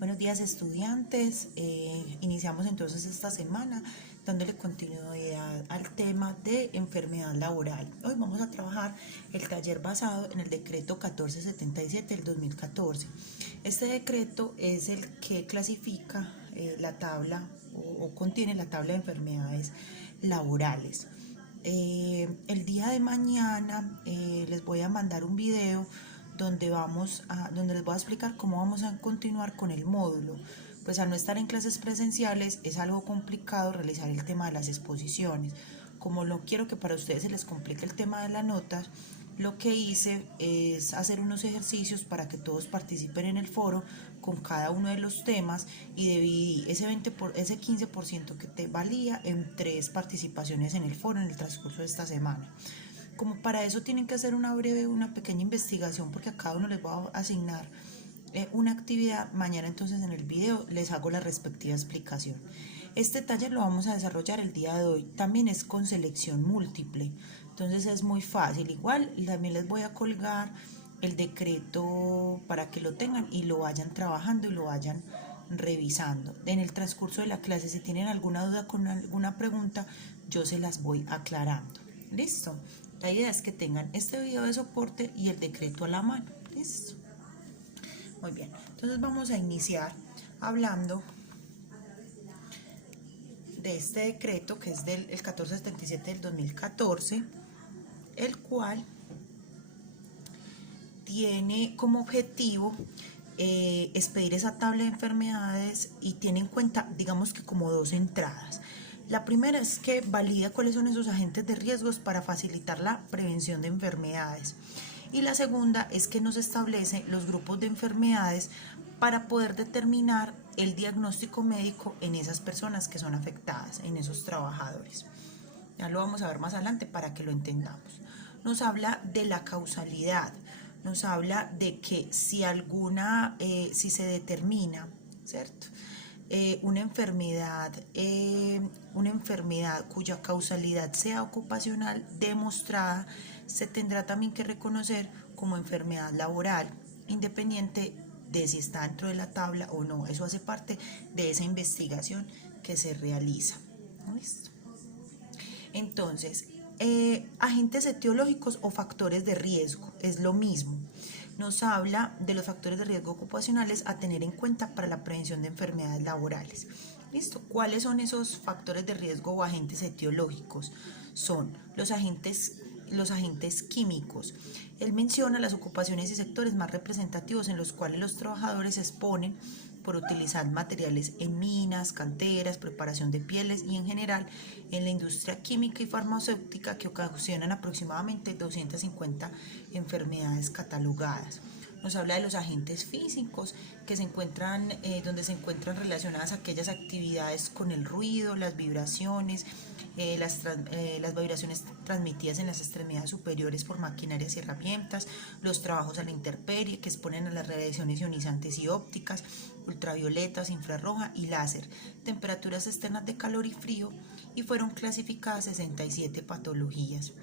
Buenos días, estudiantes. Iniciamos entonces esta semana dándole continuidad al tema de enfermedad laboral. Hoy vamos a trabajar el taller basado en el decreto 1477 del 2014. Este decreto es el que clasifica la tabla o contiene la tabla de enfermedades laborales. El día de mañana les voy a mandar un video donde les voy a explicar cómo vamos a continuar con el módulo. Pues al no estar en clases presenciales es algo complicado realizar el tema de las exposiciones. Como no quiero que para ustedes se les complique el tema de las notas, lo que hice es hacer unos ejercicios para que todos participen en el foro con cada uno de los temas y dividí ese 15% que te valía en 3 participaciones en el foro en el transcurso de esta semana. Como para eso tienen que hacer una pequeña investigación, porque a cada uno les voy a asignar una actividad. Mañana entonces en el video les hago la respectiva explicación. Este taller lo vamos a desarrollar el día de hoy. También es con selección múltiple, entonces es muy fácil. Igual también les voy a colgar el decreto para que lo tengan y lo vayan trabajando y lo vayan revisando. En el transcurso de la clase, si tienen alguna duda con alguna pregunta, yo se las voy aclarando. ¿Listo? La idea es que tengan este video de soporte y el decreto a la mano. ¿Listo? Muy bien. Entonces vamos a iniciar hablando de este decreto que es el 1477 del 2014, el cual tiene como objetivo expedir esa tabla de enfermedades y tiene en cuenta, digamos que como 2 entradas. La primera es que valida cuáles son esos agentes de riesgos para facilitar la prevención de enfermedades. Y la segunda es que nos establece los grupos de enfermedades para poder determinar el diagnóstico médico en esas personas que son afectadas, en esos trabajadores. Ya lo vamos a ver más adelante para que lo entendamos. Nos habla de la causalidad, nos habla de que si se determina, ¿cierto? Una enfermedad cuya causalidad sea ocupacional demostrada, se tendrá también que reconocer como enfermedad laboral, independiente de si está dentro de la tabla o no. Eso hace parte de esa investigación que se realiza. ¿Listo? Entonces, agentes etiológicos o factores de riesgo, es lo mismo. Nos habla de los factores de riesgo ocupacionales a tener en cuenta para la prevención de enfermedades laborales. ¿Listo? ¿Cuáles son esos factores de riesgo o agentes etiológicos? Son los agentes químicos. Él menciona las ocupaciones y sectores más representativos en los cuales los trabajadores se exponen por utilizar materiales en minas, canteras, preparación de pieles y en general en la industria química y farmacéutica, que ocasionan aproximadamente 250 enfermedades catalogadas. Nos habla de los agentes físicos que donde se encuentran relacionadas aquellas actividades con el ruido, las vibraciones, las vibraciones transmitidas en las extremidades superiores por maquinarias y herramientas, los trabajos a la intemperie que exponen a las radiaciones ionizantes y ópticas, ultravioletas, infrarroja y láser, temperaturas externas de calor y frío, y fueron clasificadas 67 patologías.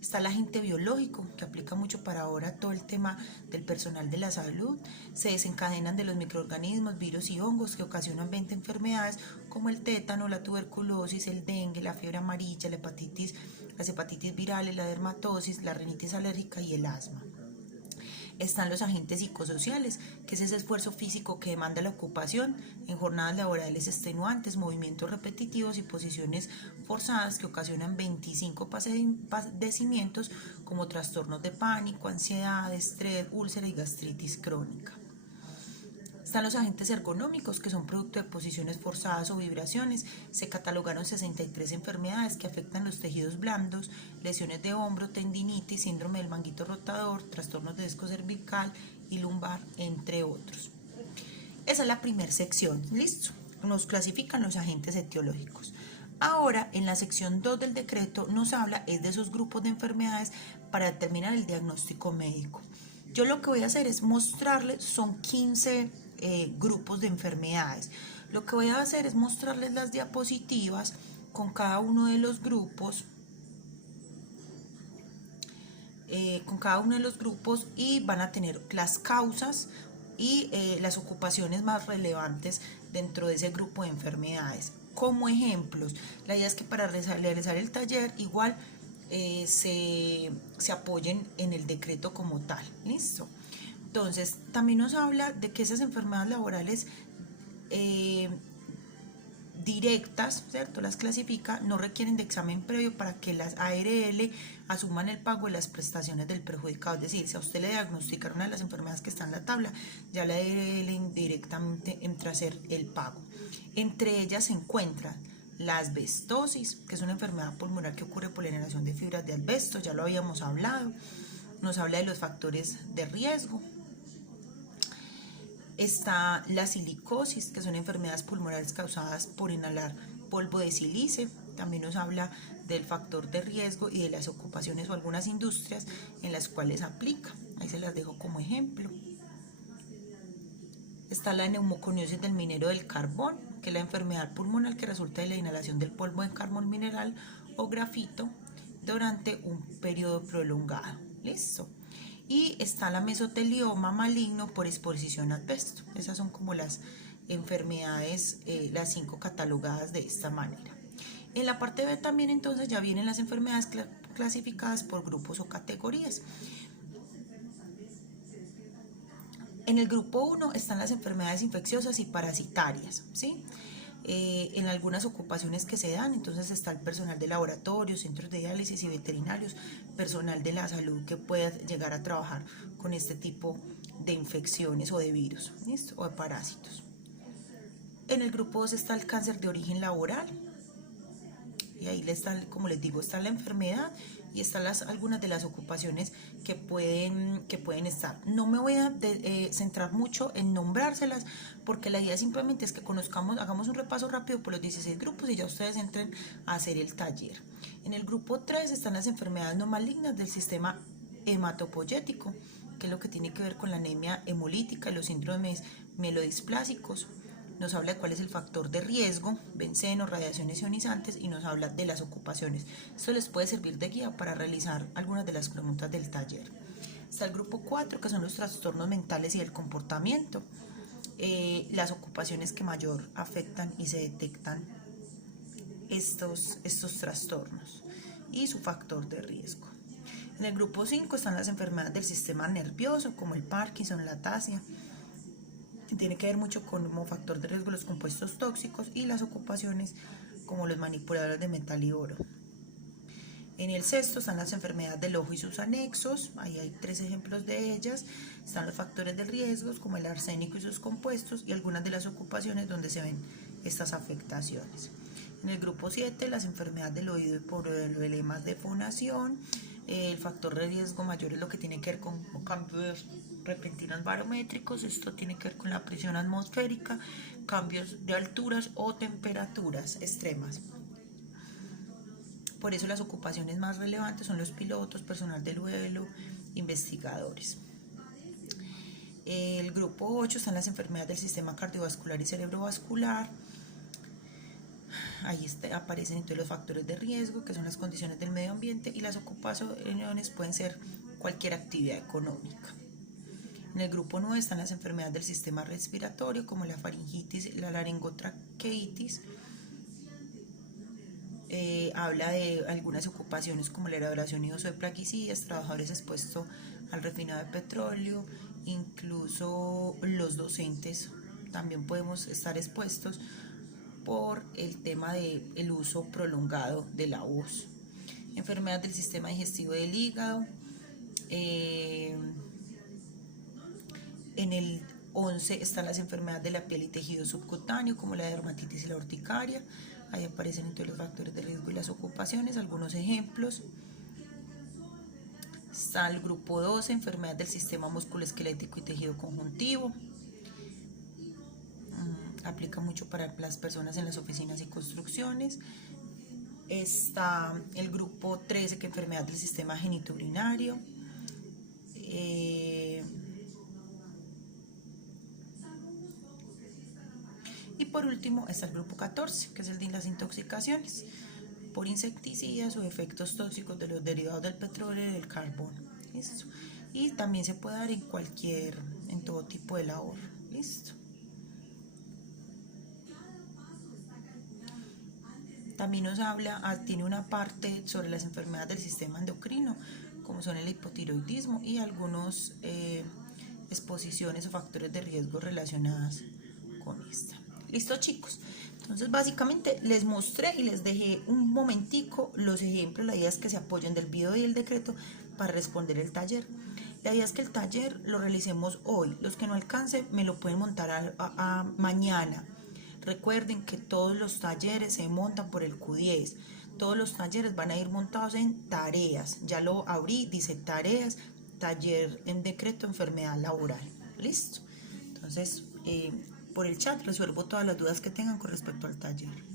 Está el agente biológico, que aplica mucho para ahora todo el tema del personal de la salud. Se desencadenan de los microorganismos, virus y hongos que ocasionan 20 enfermedades como el tétano, la tuberculosis, el dengue, la fiebre amarilla, las hepatitis virales, la dermatosis, la rinitis alérgica y el asma. Están los agentes psicosociales, que es ese esfuerzo físico que demanda la ocupación en jornadas laborales extenuantes, movimientos repetitivos y posiciones forzadas que ocasionan 25 padecimientos como trastornos de pánico, ansiedad, estrés, úlcera y gastritis crónica. Están los agentes ergonómicos, que son producto de posiciones forzadas o vibraciones. Se catalogaron 63 enfermedades que afectan los tejidos blandos, lesiones de hombro, tendinitis, síndrome del manguito rotador, trastornos de disco cervical y lumbar, entre otros. Esa es la primera sección. ¿Listo? Nos clasifican los agentes etiológicos. Ahora, en la sección 2 del decreto, nos habla de esos grupos de enfermedades para determinar el diagnóstico médico. Yo lo que voy a hacer es mostrarles, son 15 grupos de enfermedades. Lo que voy a hacer es mostrarles las diapositivas con cada uno de los grupos, y van a tener las causas y las ocupaciones más relevantes dentro de ese grupo de enfermedades. Como ejemplos, la idea es que para realizar el taller igual se apoyen en el decreto como tal. ¿Listo? Entonces, también nos habla de que esas enfermedades laborales directas, ¿cierto? Las clasifica, no requieren de examen previo para que las ARL asuman el pago de las prestaciones del perjudicado. Es decir, si a usted le diagnosticaron una de las enfermedades que está en la tabla, ya la ARL directamente entra a hacer el pago. Entre ellas se encuentran la asbestosis, que es una enfermedad pulmonar que ocurre por la inhalación de fibras de asbesto, ya lo habíamos hablado. Nos habla de los factores de riesgo. Está la silicosis, que son enfermedades pulmonares causadas por inhalar polvo de sílice. También nos habla del factor de riesgo y de las ocupaciones o algunas industrias en las cuales aplica. Ahí se las dejo como ejemplo. Está la neumoconiosis del minero del carbón, que es la enfermedad pulmonar que resulta de la inhalación del polvo de carbón mineral o grafito durante un periodo prolongado. ¿Listo? Y está la mesotelioma maligno por exposición a asbesto. Esas son como las enfermedades, las 5 catalogadas de esta manera. En la parte B también entonces ya vienen las enfermedades clasificadas por grupos o categorías. En el grupo 1 están las enfermedades infecciosas y parasitarias, ¿sí? En algunas ocupaciones que se dan, entonces está el personal de laboratorios, centros de diálisis y veterinarios, personal de la salud que pueda llegar a trabajar con este tipo de infecciones o de virus, ¿listo? O de parásitos. En el grupo 2 está el cáncer de origen laboral, y ahí está, como les digo, está la enfermedad y están algunas de las ocupaciones que pueden estar. No me voy a centrar mucho en nombrárselas, porque la idea simplemente es que conozcamos, hagamos un repaso rápido por los 16 grupos y ya ustedes entren a hacer el taller. En el grupo 3 están las enfermedades no malignas del sistema hematopoyético, que es lo que tiene que ver con la anemia hemolítica y los síndromes mielodisplásicos. Nos habla de cuál es el factor de riesgo, benceno, radiaciones ionizantes, y nos habla de las ocupaciones. Esto les puede servir de guía para realizar algunas de las preguntas del taller. Está el grupo 4, que son los trastornos mentales y el comportamiento, las ocupaciones que mayor afectan y se detectan estos trastornos y su factor de riesgo. En el grupo 5 están las enfermedades del sistema nervioso, como el Parkinson, la ataxia. Tiene que ver mucho con como factor de riesgo los compuestos tóxicos y las ocupaciones como los manipuladores de metal y oro. En el sexto están las enfermedades del ojo y sus anexos, ahí hay 3 ejemplos de ellas. Están los factores de riesgo como el arsénico y sus compuestos y algunas de las ocupaciones donde se ven estas afectaciones. En el grupo 7, las enfermedades del oído y problemas de fonación. El factor de riesgo mayor es lo que tiene que ver con cambios repentinos barométricos. Esto tiene que ver con la presión atmosférica, cambios de alturas o temperaturas extremas. Por eso las ocupaciones más relevantes son los pilotos, personal del vuelo, investigadores. El grupo 8 están las enfermedades del sistema cardiovascular y cerebrovascular. Ahí aparecen entonces los factores de riesgo, que son las condiciones del medio ambiente, y las ocupaciones pueden ser cualquier actividad económica. En el grupo 9 están las enfermedades del sistema respiratorio, como la faringitis, la laringotraqueitis. Habla de algunas ocupaciones como la elaboración y uso de plaguicidas, trabajadores expuestos al refinado de petróleo, incluso los docentes también podemos estar expuestos por el tema del uso prolongado de la voz. Enfermedades del sistema digestivo del hígado. En el 11 están las enfermedades de la piel y tejido subcutáneo, como la dermatitis y la urticaria. Ahí aparecen entonces los factores de riesgo y las ocupaciones, algunos ejemplos. Está el grupo 12, enfermedades del sistema musculoesquelético y tejido conjuntivo. Aplica mucho para las personas en las oficinas y construcciones. Está el grupo 13, que es enfermedad del sistema genitourinario. Y por último está el grupo 14, que es el de las intoxicaciones por insecticidas o efectos tóxicos de los derivados del petróleo y del carbón. ¿Listo? Y también se puede dar en cualquier en todo tipo de labor. Listo. También nos habla, tiene una parte sobre las enfermedades del sistema endocrino, como son el hipotiroidismo y algunas exposiciones o factores de riesgo relacionadas con esta. Listo, chicos. Entonces básicamente les mostré y les dejé un momentico los ejemplos. La idea es que se apoyen del video y el decreto para responder el taller. La idea es que el taller lo realicemos hoy. Los que no alcancen me lo pueden montar a mañana. Recuerden que todos los talleres se montan por el Q10. Todos los talleres van a ir montados en tareas. Ya lo abrí, dice tareas, taller en decreto, enfermedad laboral. Listo. Entonces, por el chat resuelvo todas las dudas que tengan con respecto al taller.